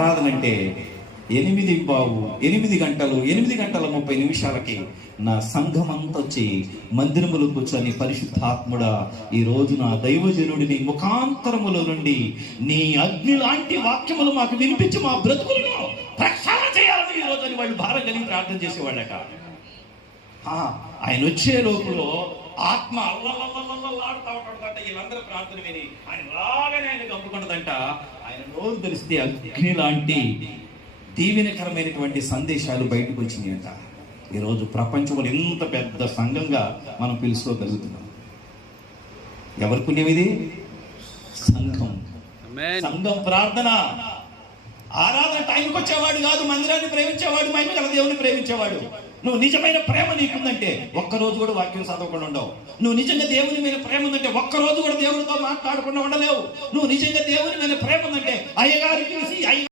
ఆరాధన అంటే 8:30 నా సంఘం అంతా వచ్చి మందిరములు కూర్చొని పరిశుద్ధాత్ముడా ఈ రోజు నా దైవజనుడిని ముఖాంతరముల నుండి నీ అగ్ని లాంటి వాక్యములు మాకు వినిపించి మా బ్రతుకులను ప్రక్షాళన చేయాలని ఈ రోజు అని వాళ్ళు భారం కలిగి ప్రార్థన చేసేవాళ్ళట. ఆయన వచ్చే లోపల ఆత్మ అల్లల్లాడుతూ ఉంటాడంట. వీళ్ళందరూ ప్రార్థన విని ఆయన రాగానే ఆయన కప్పుకుంటుందంట. ఆయన నోరు తెరిస్తే అగ్ని లాంటి దీవెనకరమైనటువంటి సందేశాలు బయటకు వచ్చినాయంట. ఈరోజు ప్రపంచంలో ఎంత పెద్ద సంఘంగా మనం పిలుచుకోగలుగుతున్నాం. ఎవరి పుణ్యం ఇది? సంఘం. సంఘం ప్రార్థన ఆరాధన టైంకి వచ్చేవాడు కాదు, మందిరాన్ని ప్రేమించేవాడు, మహిమ గల దేవుని ప్రేమించేవాడు. నువ్వు నిజమైన ప్రేమ నీకుందంటే ఒక్కరోజు కూడా వాక్యం చదవకుండా ఉండవు. నువ్వు నిజంగా దేవుని మీద ప్రేమ ఉందంటే ఒక్కరోజు కూడా దేవునితో మాట్లాడకుండా ఉండలేవు. నువ్వు నిజంగా దేవుని మీద ప్రేమ ఉందంటే అయ్యగారికి